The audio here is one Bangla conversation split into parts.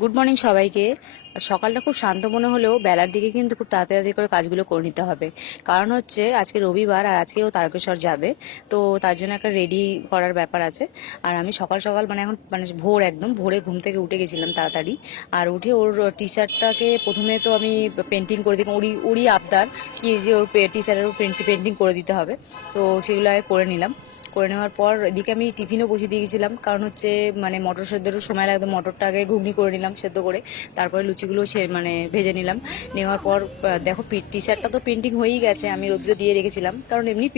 গুড মর্নিং সবাইকে। সকালটা খুব শান্ত মনে হলেও বেলার দিকে কিন্তু খুব তাড়াতাড়ি করে কাজগুলো করে নিতে হবে। কারণ হচ্ছে আজকে রবিবার আর আজকেও তারকেশ্বর যাবে, তো তার জন্য একটা রেডি করার ব্যাপার আছে। আর আমি সকাল সকাল মানে এখন মানে ভোর একদম ভোরে ঘুম থেকে উঠে গেছিলাম তাড়াতাড়ি। আর উঠে ওর টি শার্টটাকে প্রথমে তো আমি পেন্টিং করে দিই, উড়ি উড়ি আবদার কি যে ওর টি শার্টের পেন্টিং করে দিতে হবে। তো সেগুলো আগে করে নিলাম। করে নেওয়ার পর এদিকে আমি টিফিনও বসিয়ে দিয়ে গেছিলাম, কারণ হচ্ছে মানে মটর সেদ্ধরও সময় লাগতো। মটরটা আগে ঘুগনি করে নিলাম সেদ্ধ করে, তারপরে লুচিগুলো সে মানে ভেজে নিলাম। নেওয়ার পর দেখো টি শার্টটা তো প্রিন্টিং হয়েই গেছে, আমি রোদ্রে দিয়ে রেখেছিলাম, কারণ এমনি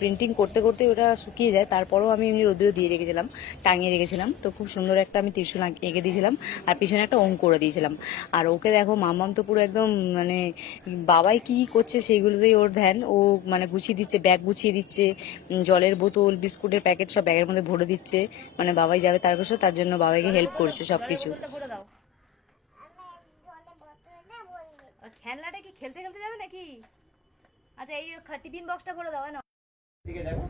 প্রিন্টিং করতে করতে ওটা শুকিয়ে যায়। তারপরেও আমি এমনি রোদ্রে দিয়ে রেখেছিলাম, টাঙিয়ে রেখেছিলাম। তো খুব সুন্দর একটা আমি ত্রিশূল এঁকে দিয়েছিলাম, আর পিছনে একটা অঙ্ক করে দিয়েছিলাম। আর ওকে দেখো, মাম্মাম তো পুরো একদম মানে বাবাই কি করছে সেইগুলোতেই ওর ধ্যান। ও মানে গুছিয়ে দিচ্ছে, ব্যাগ গুছিয়ে দিচ্ছে, জলের বোতল বিস্কুটের প্যাকেট সব ব্যাগের মধ্যে ভরে দিচ্ছে। মানে বাবাই যাবে তারকেশ্বর, তার জন্য বাবাইকে হেল্প করছে সবকিছু। খেলনাটা কি খেলতে খেলতে যাবে নাকি? আচ্ছা, এই টিফিন বক্সটা ভরে দাও না। দিকে দেখো,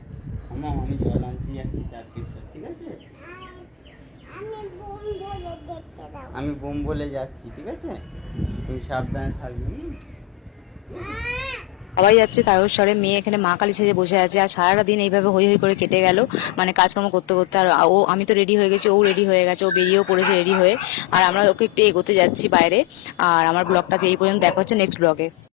আমি জল আনতে যাচ্ছি তারকেশ্বর, ঠিক আছে? আমি বোম বলে যাচ্ছি, ঠিক আছে? তুমি সাবধানে থাকবে। সবাই যাচ্ছে তারকেশ্বরে, মেয়ে এখানে মা কালী সেজে বসে আছে। আর সারাটা দিন এইভাবে হই হই করে কেটে গেল, মানে কাজকর্ম করতে করতে। আর ও, আমি তো রেডি হয়ে গেছি, ও রেডি হয়ে গেছে, ও বেরিয়েও পড়েছে রেডি হয়ে। আর আমরা ওকে একটু এগোতে যাচ্ছি বাইরে। আর আমার ব্লগটা যে এই পর্যন্ত, দেখা হচ্ছে নেক্সট ব্লগে।